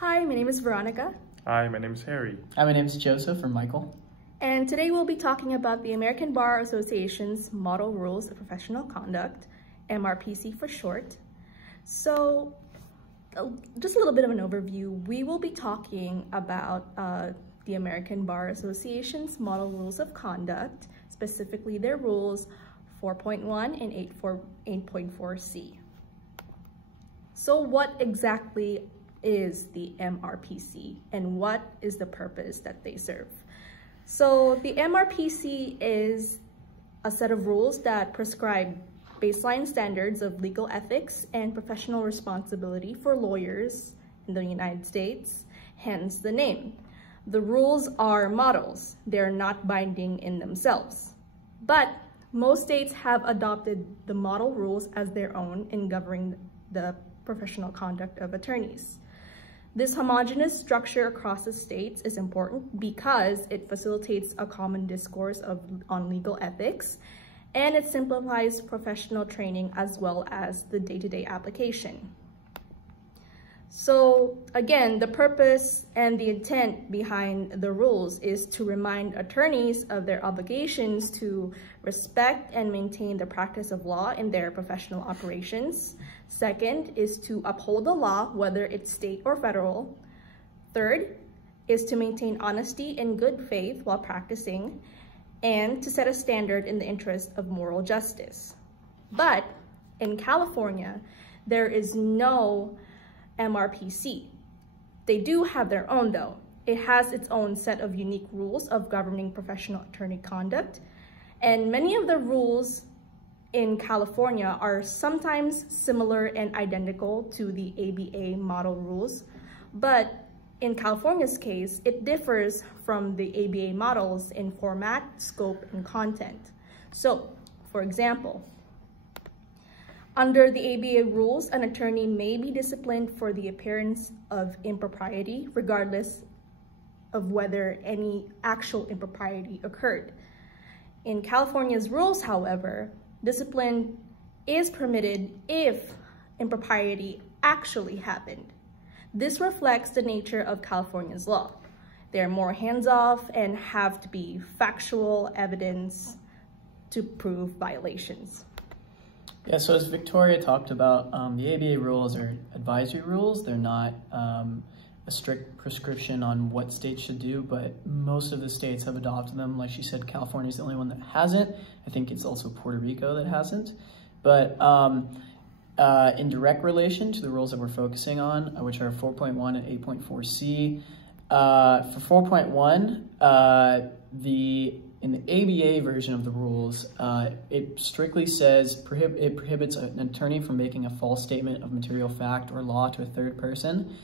Hi, my name is Veronica. Hi, my name is Harry. Hi, my name is Joseph, or Michael. And today we'll be talking about the American Bar Association's Model Rules of Professional Conduct, MRPC for short. So, just a little bit of an overview. We will be talking about the American Bar Association's Model Rules of Conduct, specifically their rules 4.1 and 8.4C. So what exactly is the MRPC and what is the purpose that they serve? So the MRPC is a set of rules that prescribe baseline standards of legal ethics and professional responsibility for lawyers in the United States, hence the name. The rules are models. They're not binding in themselves. But most states have adopted the model rules as their own in governing the professional conduct of attorneys. This homogeneous structure across the states is important because it facilitates a common discourse on legal ethics, and it simplifies professional training as well as the day-to-day application. So again, the purpose and the intent behind the rules is to remind attorneys of their obligations to respect and maintain the practice of law in their professional operations. Second is to uphold the law, whether it's state or federal. Third is to maintain honesty and good faith while practicing, and to set a standard in the interest of moral justice. But in California, there is no MRPC. They do have their own though. It has its own set of unique rules of governing professional attorney conduct, and many of the rules in California are sometimes similar and identical to the ABA model rules, but in California's case, it differs from the ABA models in format, scope, and content. So, for example, under the ABA rules, an attorney may be disciplined for the appearance of impropriety, regardless of whether any actual impropriety occurred. In California's rules, however, discipline is permitted if impropriety actually happened. This reflects the nature of California's law. They're more hands-off and have to be factual evidence to prove violations. Yeah, so as Victoria talked about, the ABA rules are advisory rules. They're not a strict prescription on what states should do, but most of the states have adopted them. Like she said, California is the only one that hasn't. I think it's also Puerto Rico that hasn't. But in direct relation to the rules that we're focusing on, which are 4.1 and 8.4C, for 4.1, in the ABA version of the rules, it strictly says it prohibits an attorney from making a false statement of material fact or law to a third person.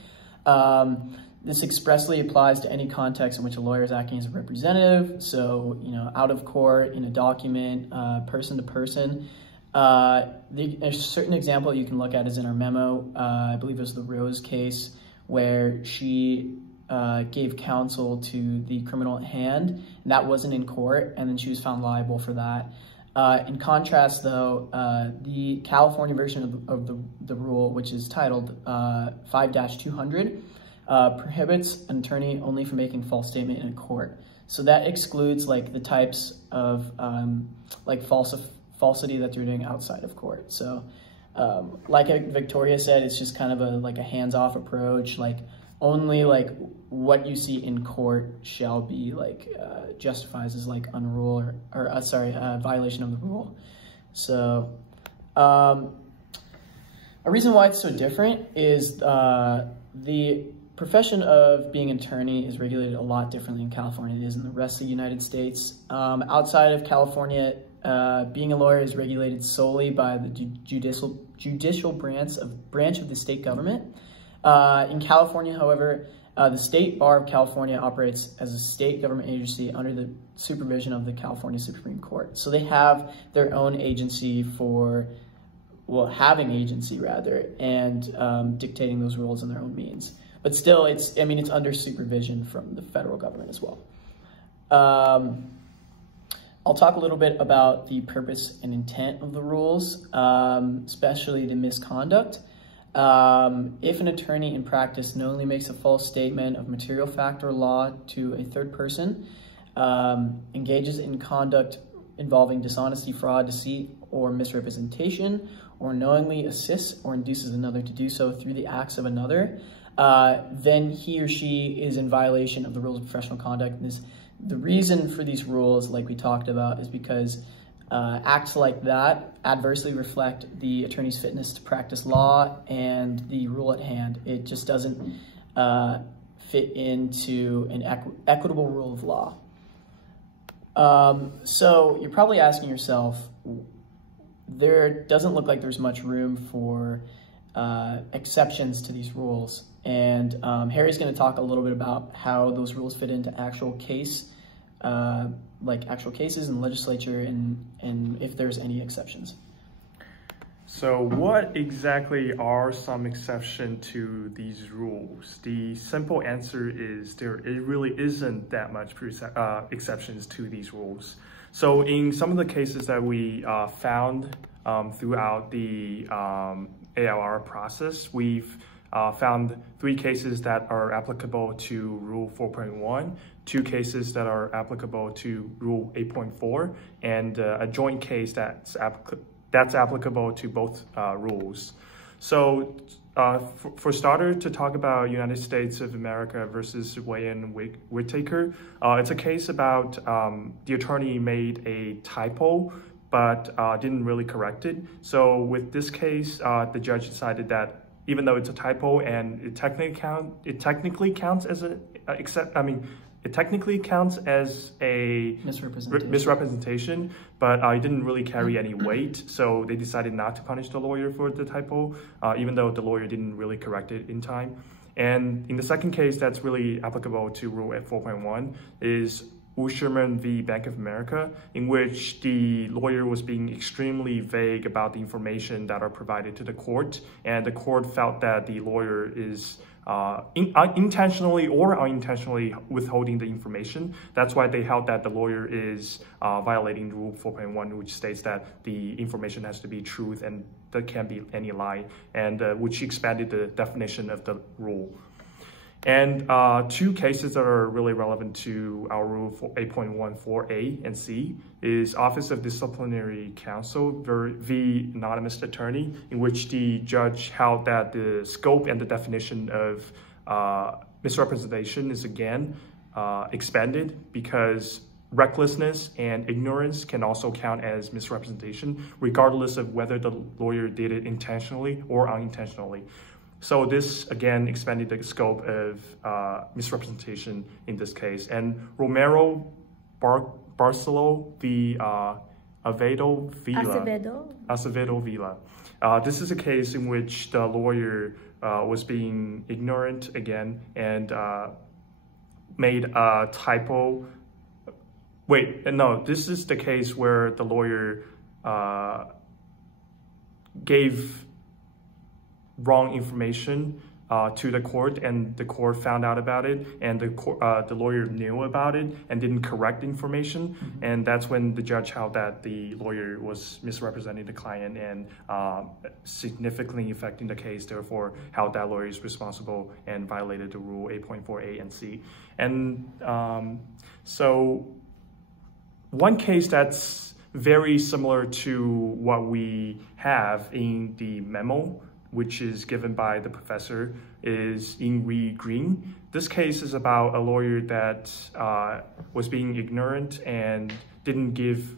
This expressly applies to any context in which a lawyer is acting as a representative, so, out of court, in a document, person to person. A certain example you can look at is in our memo. I believe it was the Rose case where she gave counsel to the criminal at hand, and that wasn't in court, and then she was found liable for that. In contrast, though, the California version of the rule, which is titled 5-200, prohibits an attorney only from making false statement in a court. So that excludes the types of falsity that they're doing outside of court. So like Victoria said, it's just kind of a hands-off approach. Only what you see in court shall be justifies as unrule or violation of the rule. So a reason why it's so different is the profession of being an attorney is regulated a lot differently in California than it is in the rest of the United States. Outside of California, being a lawyer is regulated solely by the judicial branch of the state government. In California, however, the State Bar of California operates as a state government agency under the supervision of the California Supreme Court. So they have their own agency having agency rather, and dictating those rules in their own means. But still, it's under supervision from the federal government as well. I'll talk a little bit about the purpose and intent of the rules, especially the misconduct. If an attorney in practice knowingly makes a false statement of material fact or law to a third person, engages in conduct involving dishonesty, fraud, deceit, or misrepresentation, or knowingly assists or induces another to do so through the acts of another, then he or she is in violation of the rules of professional conduct. And the reason for these rules, like we talked about, is because acts like that adversely reflect the attorney's fitness to practice law and the rule at hand. It just doesn't fit into an equitable rule of law. So you're probably asking yourself, there doesn't look like there's much room for exceptions to these rules. And Harry's going to talk a little bit about how those rules fit into actual cases in legislature and if there's any exceptions. So what exactly are some exceptions to these rules? The simple answer is it really isn't that much exceptions to these rules. So in some of the cases that we found throughout the ALR process, we've found 3 cases that are applicable to Rule 4.1, 2 cases that are applicable to Rule 8.4, and a joint case that's applicable to both rules. So for starter, to talk about United States of America versus Way and Whittaker, it's a case about the attorney made a typo but didn't really correct it. So with this case, the judge decided that even though it's a typo and it technically counts as a misrepresentation, but it didn't really carry any weight. So they decided not to punish the lawyer for the typo, even though the lawyer didn't really correct it in time. And in the second case that's really applicable to Rule 4.1 is Usherman v. Bank of America, in which the lawyer was being extremely vague about the information that are provided to the court, and the court felt that the lawyer is intentionally or unintentionally withholding the information. That's why they held that the lawyer is violating Rule 4.1, which states that the information has to be truth and there can't be any lie, and which expanded the definition of the rule. And 2 cases that are really relevant to our Rule 8.14a and c is Office of Disciplinary Counsel v. Anonymous Attorney, in which the judge held that the scope and the definition of misrepresentation is again expanded, because recklessness and ignorance can also count as misrepresentation, regardless of whether the lawyer did it intentionally or unintentionally. So this, again, expanded the scope of misrepresentation in this case. And Romero Barcelo v. Acevedo Villa. This is a case in which the lawyer was being ignorant again and made a typo. This is the case where the lawyer gave wrong information to the court, and the court found out about it, and the lawyer knew about it and didn't correct the information. Mm-hmm. And that's when the judge held that the lawyer was misrepresenting the client and significantly affecting the case, therefore held that lawyer is responsible and violated the Rule 8.4a and c. And so one case that's very similar to what we have in the memo, which is given by the professor, is in Re Green. This case is about a lawyer that was being ignorant and didn't give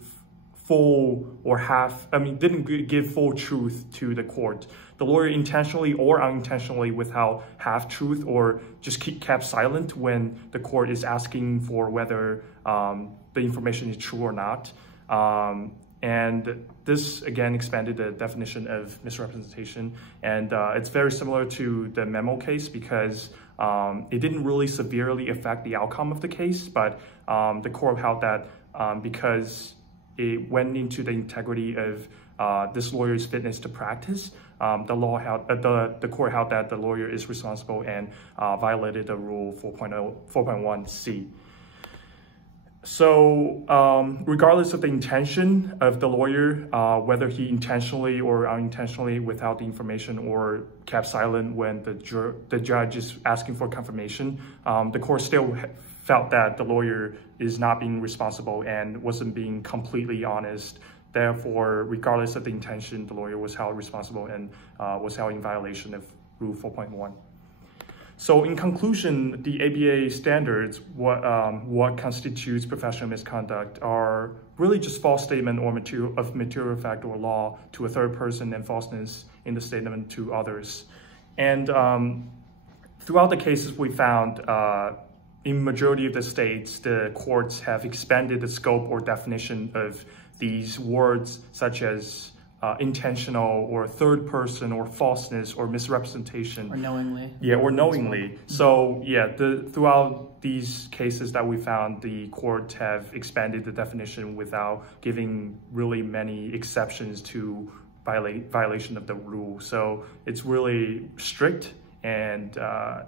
didn't give full truth to the court. The lawyer intentionally or unintentionally withheld half truth or just kept silent when the court is asking for whether the information is true or not. And this, again, expanded the definition of misrepresentation. And it's very similar to the memo case because it didn't really severely affect the outcome of the case, but the court held that because it went into the integrity of this lawyer's fitness to practice, the court held that the lawyer is responsible and violated the Rule 4.1c. So regardless of the intention of the lawyer, whether he intentionally or unintentionally withheld the information or kept silent when the judge is asking for confirmation, the court still felt that the lawyer is not being responsible and wasn't being completely honest. Therefore, regardless of the intention, the lawyer was held responsible and was held in violation of Rule 4.1. So in conclusion, the ABA standards, what constitutes professional misconduct, are really just false statement or material fact or law to a third person and falseness in the statement to others. And throughout the cases we found, in majority of the states, the courts have expanded the scope or definition of these words such as intentional or third person or falseness or misrepresentation. Or knowingly. Yeah, or knowingly. So yeah, throughout these cases that we found, the courts have expanded the definition without giving really many exceptions to violation of the rule. So it's really strict. And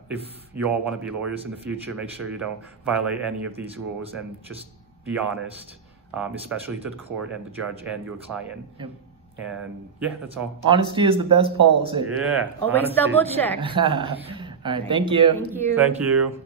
if you all want to be lawyers in the future, make sure you don't violate any of these rules and just be honest, especially to the court and the judge and your client. Yep. And yeah, that's all. Honesty is the best policy. Yeah. Always honesty. double check. All right, thank you. Thank you. Thank you.